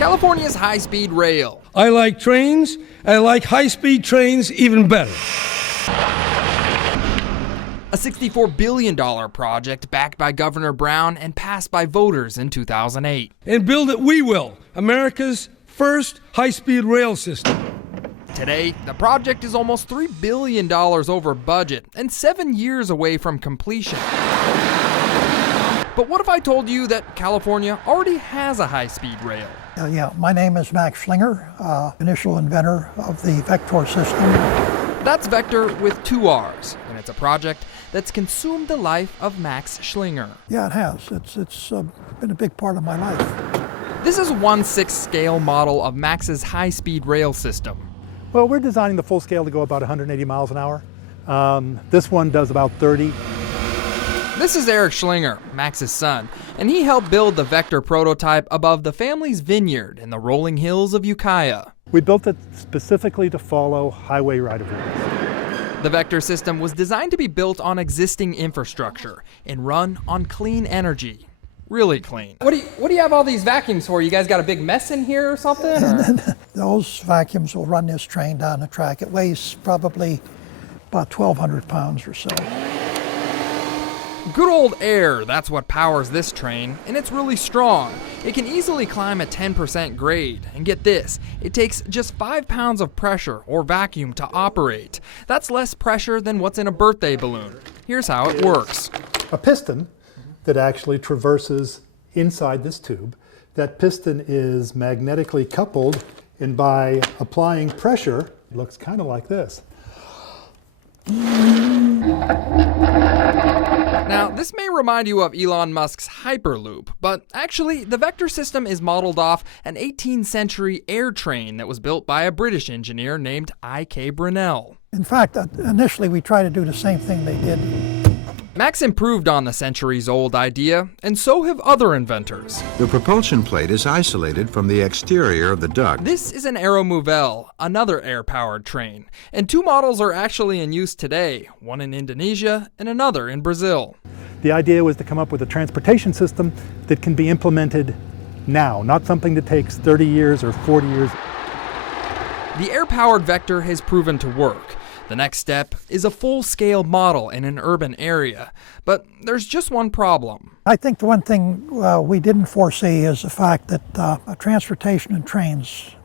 California's high-speed rail. I like trains. I like high-speed trains even better. A $64 billion project backed by Governor Brown and passed by voters in 2008. And build it we will. America's first high-speed rail system. Today, the project is almost $3 billion over budget and 7 years away from completion. But what if I told you that California already has a high-speed rail? Yeah, my name is Max Schlinger, initial inventor of the Vector system. That's Vector with 2 R's, and it's a project that's consumed the life of Max Schlinger. Yeah, it has. It's been a big part of my life. This is a 1/6 scale model of Max's high-speed rail system. Well, we're designing the full scale to go about 180 miles an hour. This one does about 30. This is Eric Schlinger, Max's son, and he helped build the Vector prototype above the family's vineyard in the rolling hills of Ukiah. We built it specifically to follow highway right-of-ways. The Vector system was designed to be built on existing infrastructure and run on clean energy. Really clean. What do you have all these vacuums for? You guys got a big mess in here or something? Or? Those vacuums will run this train down the track. It weighs probably about 1,200 pounds or so. Good old air, that's what powers this train, and it's really strong. It can easily climb a 10% grade, and get this, it takes just 5 pounds of pressure or vacuum to operate. That's less pressure than what's in a birthday balloon. Here's how it works. A piston that actually traverses inside this tube. That piston is magnetically coupled, and by applying pressure, it looks kind of like this. Now, this may remind you of Elon Musk's Hyperloop, but actually, the Vector system is modeled off an 18th century air train that was built by a British engineer named I.K. Brunel. In fact, initially we tried to do the same thing they did. Max improved on the centuries-old idea, and so have other inventors. The propulsion plate is isolated from the exterior of the duct. This is an Aeromovel, another air-powered train, and 2 models are actually in use today, one in Indonesia and another in Brazil. The idea was to come up with a transportation system that can be implemented now, not something that takes 30 years or 40 years. The air-powered Vector has proven to work. The next step is a full-scale model in an urban area, but there's just one problem. I think the one thing we didn't foresee is the fact that transportation and trains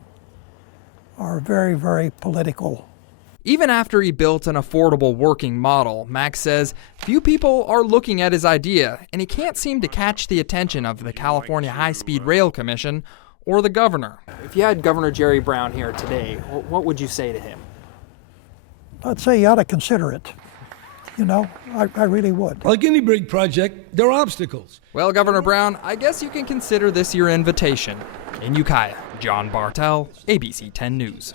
are very, very political. Even after he built an affordable working model, Max says few people are looking at his idea, and he can't seem to catch the attention of the California High-Speed Rail Commission or the governor. If you had Governor Jerry Brown here today, what would you say to him? I'd say you ought to consider it. You know, I really would. Like any big project, there are obstacles. Well, Governor Brown, I guess you can consider this your invitation. In Ukiah, John Bartel, ABC 10 News.